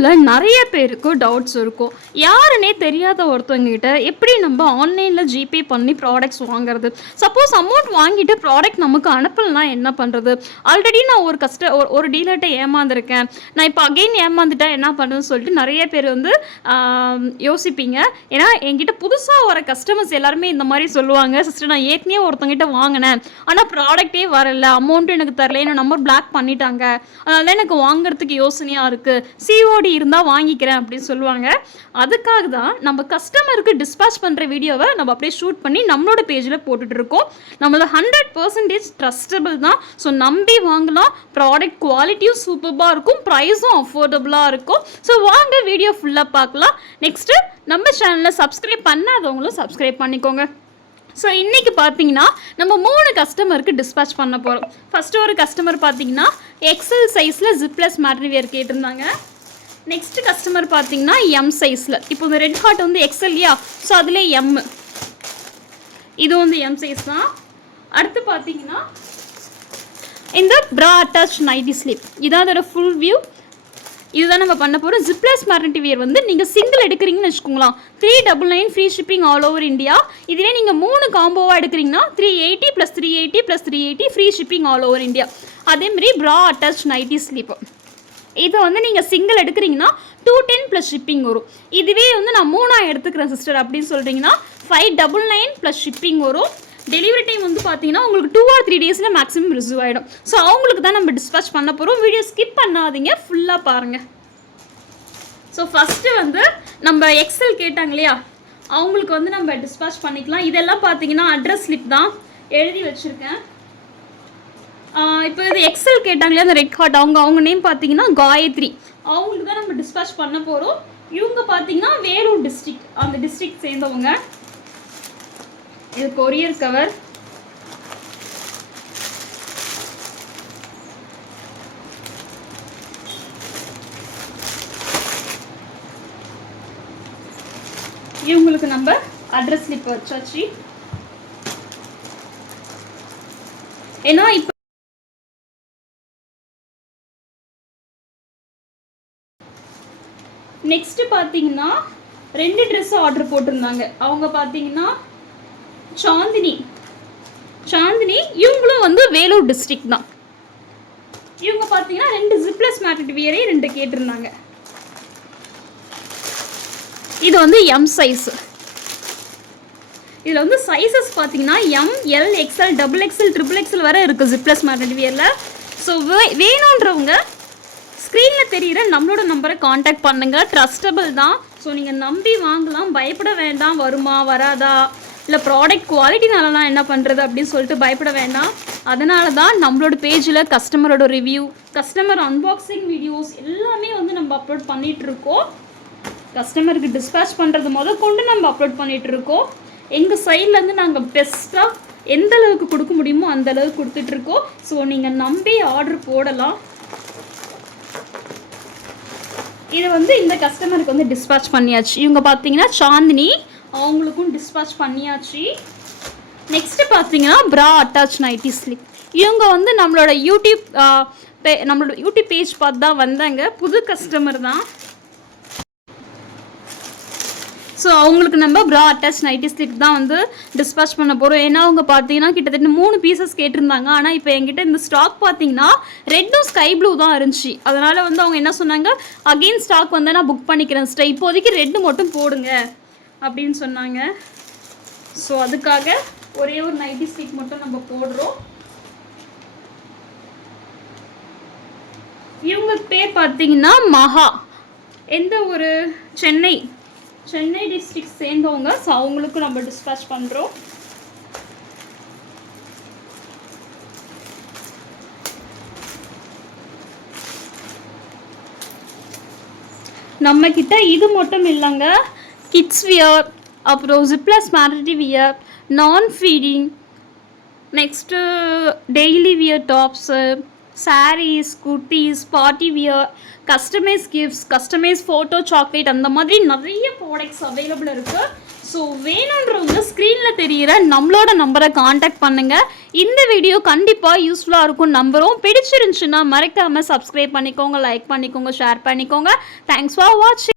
நம்மளில் நிறைய பேருக்கு டவுட்ஸ் இருக்கும். யாருன்னே தெரியாத ஒருத்தவங்ககிட்ட எப்படி நம்ம ஆன்லைனில் ஜிபே பண்ணி ப்ராடக்ட்ஸ் வாங்குறது? சப்போஸ் அமௌண்ட் வாங்கிட்டு ப்ராடக்ட் நமக்கு அனுப்பலைன்னா என்ன பண்ணுறது ஆல்ரெடி நான் ஒரு கஸ்ட ஒரு டீலர்கிட்ட ஏமாந்துருக்கேன். நான் இப்போ அகெயின் ஏமாந்துட்டா என்ன பண்ணுறதுன்னு சொல்லிட்டு நிறைய பேர் வந்து யோசிப்பீங்க. ஏன்னா என்கிட்ட புதுசாக வர கஸ்டமர்ஸ் எல்லாருமே இந்த மாதிரி சொல்லுவாங்க. சிஸ்டர் நான் ஏற்கனவே ஒருத்தங்கிட்ட வாங்கினேன். ஆனால் ப்ராடக்ட்டே வரல. அமௌண்ட்டும் எனக்கு தரல. என்னோட நம்பர் பிளாக் பண்ணிட்டாங்க. அதனால எனக்கு வாங்குறதுக்கு யோசனையாக இருக்குது சிஓடி இருந்தால் வாங்கிக்கிறேன் அப்படின்னு சொல்லுவாங்க. அதுக்காக தான் நம்ம கஸ்டமருக்கு டிஸ்பேச் பண்ணுற வீடியோவை நம்ம அப்படியே ஷூட் பண்ணி நம்மளோட பேஜில் போட்டுட்ருக்கோம் நம்மளோட ஹண்ட்ரட் பர்சன்டேஜ் ட்ரஸ்டபிள் தான். ஸோ நம்பி வாங்கலாம். ப்ராடக்ட் குவாலிட்டியும் சூப்பராக இருக்கும். ப்ரைஸும் அஃபோர்டபுளாக இருக்கும். ஸோ வாங்க வீடியோ ஃபுல்லாக பார்க்கலாம். நெக்ஸ்ட்டு நம்ம சேனலில் சப்ஸ்கிரைப் பண்ணாதவங்களும் சப்ஸ்கிரைப் பண்ணிக்கோங்க. ஸோ இன்றைக்கி பார்த்தீங்கன்னா நம்ம மூணு கஸ்டமருக்கு டிஸ்பேச் பண்ண போகிறோம் ஃபஸ்ட்டு ஒரு கஸ்டமர் பார்த்தீங்கன்னா எக்ஸல் சைஸில் ஜிப்ளஸ் மேட்ரிவியர் கேட்டிருந்தாங்க. நெக்ஸ்ட் கஸ்டமர் பார்த்தீங்கன்னா எம் சைஸில் இப்போ இந்த ரெட் ஹார்ட் வந்து எக்ஸல் இல்லையா ஸோ அதில் எம் இது வந்து எம் சைஸ் தான். அடுத்து பார்த்தீங்கன்னா இந்த ப்ரா அட்டாச் நைட்டி ஸ்லீப் இதான் அதோட ஃபுல் வியூ இதுதான் நம்ம பண்ண போகிறோம் ஜிப்ளஸ் மேரண்டி வியர் வந்து நீங்கள் சிங்கிள் எடுக்கிறீங்கன்னு வச்சுக்கோங்களேன். Three double nine free shipping all over India இதுவே நீங்கள் மூணு காம்போவாக எடுக்கிறீங்கன்னா three eighty plus three eighty plus three eighty free shipping all over India அதேமாரி ப்ரா அட்டாச் நைட்டி ஸ்லீப் இதை வந்து நீங்கள் சிங்கிள் எடுக்கிறீங்கன்னா டூ டென் ப்ளஸ் ஷிப்பிங் வரும். இதுவே வந்து நான் மூணாக எடுத்துக்கிறேன் சிஸ்டர் அப்படின்னு சொல்கிறீங்கன்னா five double nine plus shipping வரும். டெலிவரி டைம் வந்து பார்த்தீங்கன்னா உங்களுக்கு டூ ஆர் த்ரீ டேஸில் மேக்ஸிமம் ரிசீவ் ஆகிடும் ஸோ அவங்களுக்கு தான் நம்ம டிஸ்பேச் பண்ண போகிறோம் வீடியோ ஸ்கிப் பண்ணாதீங்க ஃபுல்லாக பாருங்கள் ஸோ ஃபஸ்ட்டு வந்து நம்ம எக்ஸல் கேட்டாங்க இல்லையா? அவங்களுக்கு வந்து நம்ம டிஸ்பேச் பண்ணிக்கலாம். இதெல்லாம் பார்த்தீங்கன்னா அட்ரஸ் ஸ்லிப் தான். எழுதி வச்சுருக்கேன். இப்போ இது எக்ஸல் கேட்டாங்களே அந்த ரெட் ஹார்ட் அவங்க அவங்க நேம் பார்த்தீங்கன்னா காயத்ரி. அவங்களுக்கு தான் நம்ம டிஸ்பேச் பண்ண போகிறோம் இவங்க பார்த்தீங்கன்னா வேலூர் டிஸ்ட்ரிக்ட் அந்த டிஸ்ட்ரிக்ட் சேர்ந்தவங்க. இது கொரியர் கவர் இவங்களுக்கு நம்ம அட்ரஸ் ஸ்லிப் வச்சாச்சு. ஏன்னா இப்போ நெக்ஸ்ட்டு பார்த்தீங்கன்னா ரெண்டு ட்ரெஸ் ஆர்டர் போட்டிருந்தாங்க. அவங்க பார்த்தீங்கன்னா சாந்தினி. சாந்தினி இவங்களும் வந்து வேலூர் டிஸ்ட்ரிக்ட் தான். இவங்க பார்த்தீங்கன்னா ரெண்டு ஜிப்ளஸ் மேட்டட் வியரே ரெண்டு கேட்டிருந்தாங்க. இது வந்து எம் சைஸ் இதில் வந்து சைஸஸ் பார்த்தீங்கன்னா M L XL double XL triple XL வரை இருக்குது ஜிப்ளஸ் மேட்டட் வியரில் ஸோ வேணுன்றவங்க ஸ்க்ரீனில் தெரியிற நம்மளோட நம்பரை காண்டாக்ட் பண்ணுங்கள் ட்ரஸ்டபிள் தான். ஸோ நீங்கள் நம்பி வாங்கலாம். பயப்பட வேண்டாம். வருமா வராதா? இல்லை ப்ராடக்ட் குவாலிட்டினாலலாம் என்ன பண்ணுறது அப்படின்னு சொல்லிட்டு பயப்பட வேண்டாம். அதனால தான் நம்மளோட பேஜில் கஸ்டமரோட ரிவ்யூ கஸ்டமர் அன்பாக்சிங் வீடியோஸ் எல்லாமே வந்து நம்ம அப்லோட் பண்ணிகிட்ருக்கோம் கஸ்டமருக்கு டிஸ்பேச் பண்ணுறது முத கொண்டு நம்ம அப்லோட் பண்ணிகிட்ருக்கோம் இருக்கோம் எங்கள் சைட்லேருந்து நாங்கள் பெஸ்ட்டாக எந்த அளவுக்கு கொடுக்க முடியுமோ அந்த அளவுக்கு கொடுத்துட்ருக்கோம் ஸோ நீங்கள் நம்பி ஆர்டர் போடலாம். இது வந்து இந்த கஸ்டமருக்கு வந்து டிஸ்பேச் பண்ணியாச்சு. இவங்க பார்த்தீங்கன்னா சாந்தினி அவங்களுக்கும் டிஸ்பேச் பண்ணியாச்சு. நெக்ஸ்ட் பார்த்தீங்கன்னா ப்ரா அட்டாச் நைட்டி ஸ்லிப் இவங்க வந்து நம்மளோட யூடியூப் பே- நம்மளோட யூடியூப் பேஜ் பார்த்து தான் வந்தாங்க. புது கஸ்டமர் தான். ஸோ அவங்களுக்கு நம்ம ப்ரா அட்டாச் நைட்டி ஸ்டிக் தான் வந்து டிஸ்பேச் பண்ண போகிறோம் ஏன்னா அவங்க பார்த்தீங்கன்னா கிட்டத்தட்ட மூணு பீசஸ் கேட்டிருந்தாங்க. ஆனால் இப்போ என்கிட்ட இந்த ஸ்டாக் பார்த்தீங்கன்னா ரெட்டும் ஸ்கை ப்ளூ தான் இருந்துச்சு. அதனால் வந்து அவங்க என்ன சொன்னாங்க? அகெயின் ஸ்டாக் வந்து நான் புக் பண்ணிக்கிறேன் சிஸ்டர் இப்போதைக்கு ரெட்டு மட்டும் போடுங்க அப்படின்னு சொன்னாங்க. ஸோ அதுக்காக ஒரே ஒரு நைட்டி ஸ்டிக் மட்டும் நம்ம போடுறோம். இவங்க பேர் பார்த்தீங்கன்னா மகா. எந்த ஒரு சென்னை. சென்னை டிஸ்ட்ரிக்ட் சேர்ந்தவங்க ஸோ அவங்களுக்கும் நம்ம டிஸ்பேச் பண்ணுறோம் நம்ம கிட்ட இது மட்டும் இல்லைங்க. கிட்ஸ் வியர் அப்புறம் ஜிப்ளஸ் maternity wear non feeding next daily wear tops saris kurtis party wear customise gifts customise photo chocolate அந்த மாதிரி நிறைய ப்ராடக்ட்ஸ் அவைலபிள் இருக்குது ஸோ வேணுன்றவங்க ஸ்க்ரீனில் தெரியிற நம்மளோட நம்பரை காண்டாக்ட் பண்ணுங்கள் இந்த வீடியோ கண்டிப்பாக யூஸ்ஃபுல்லாக இருக்கும் நம்பரும் பிடிச்சிருந்துச்சுன்னா மறக்காமல் சப்ஸ்கிரைப் பண்ணிக்கோங்க லைக் பண்ணிக்கோங்க ஷேர் பண்ணிக்கோங்க. தேங்க்ஸ் ஃபார் வாட்சிங்